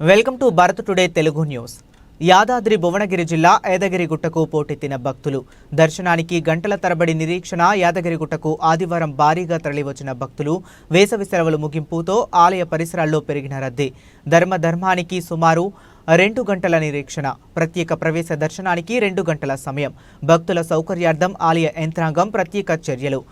Welcome to Bharat today Telugu news. Yadadri Bhuvanagiri జిల్లా యాదగిరిగుట్టకు పోటెత్తిన భక్తులు. దర్శనానికి గంటల తరబడి నిరీక్షణ యాదగిరిగుట్టకు ఆదివారం భారీగా తరలివచ్చిన భక్తులు. వేసవి సెలవులు ముగింపుతో ఆలయ పరిసరాల్లో పెరిగిన రద్దీ. ధర్మ ధర్మానికి సుమారు రెండు గంటల నిరీక్షణ. ప్రత్యేక ప్రవేశ దర్శనానికి రెండు గంటల సమయం. భక్తుల సౌకర్యార్థం ఆలయ యంత్రాంగం ప్రత్యేక చర్యలు.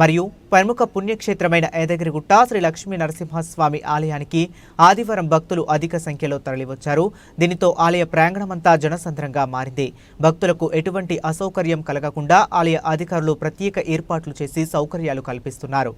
మరియు ప్రముఖ పుణ్యక్షేత్రమైన యాదగిరిగుట్ట శ్రీ లక్ష్మీ నరసింహస్వామి ఆలయానికి ఆదివారం భక్తులు అధిక సంఖ్యలో తరలివచ్చారు. దీనితో ఆలయ ప్రాంగణమంతా జనసంద్రంగా మారింది. భక్తులకు ఎటువంటి అసౌకర్యం కలగకుండా ఆలయ అధికారులు ప్రత్యేక ఏర్పాట్లు చేసి సౌకర్యాలు కల్పిస్తున్నారు.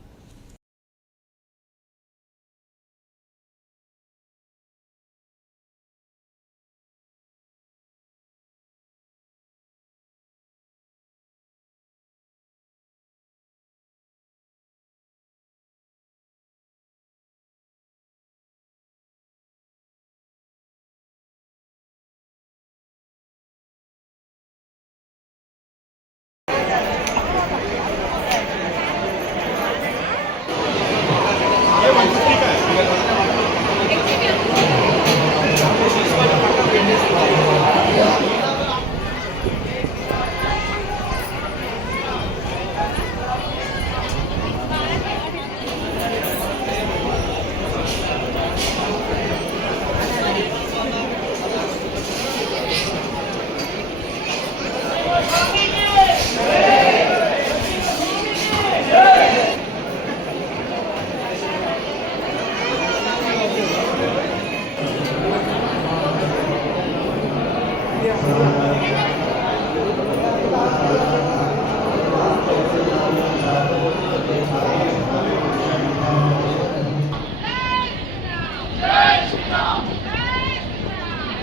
Krishna!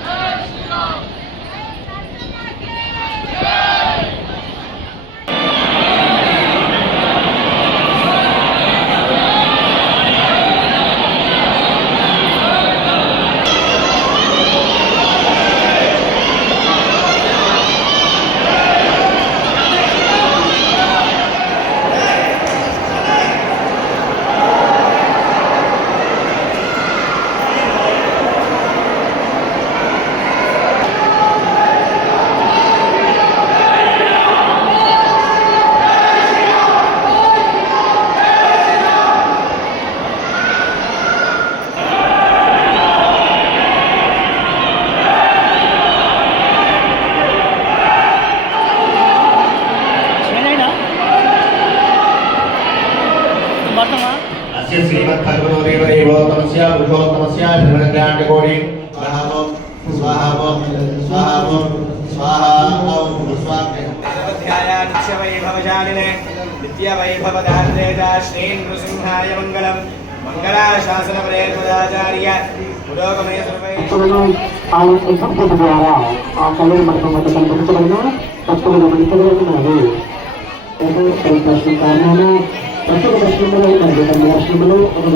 Krishna! पुरुषोत्तमस्य हिरण्यकोटि स्वाहा ॐ स्वाहा ॐ स्वाहा ॐ स्वाहा ॐ स्वाहा ध्यायानित्यवैभवशालिने नित्यवैभवदान्तेजा श्रीनृसिंहाय मङ्गलम् मङ्गलाशासनपरेतुदाचार्य पुरोगमय सर्वै భక్తులను ఆయన సంస్కృతి ద్వారా ఆ కళ్యాణ మండపం వద్ద కనిపించబడిన భక్తులు గమనించగలుగుతున్నారు ప్రస్తుత దర్శనం కారణాన ప్రస్తుత దర్శనంలో మరియు దర్శనంలో ఒక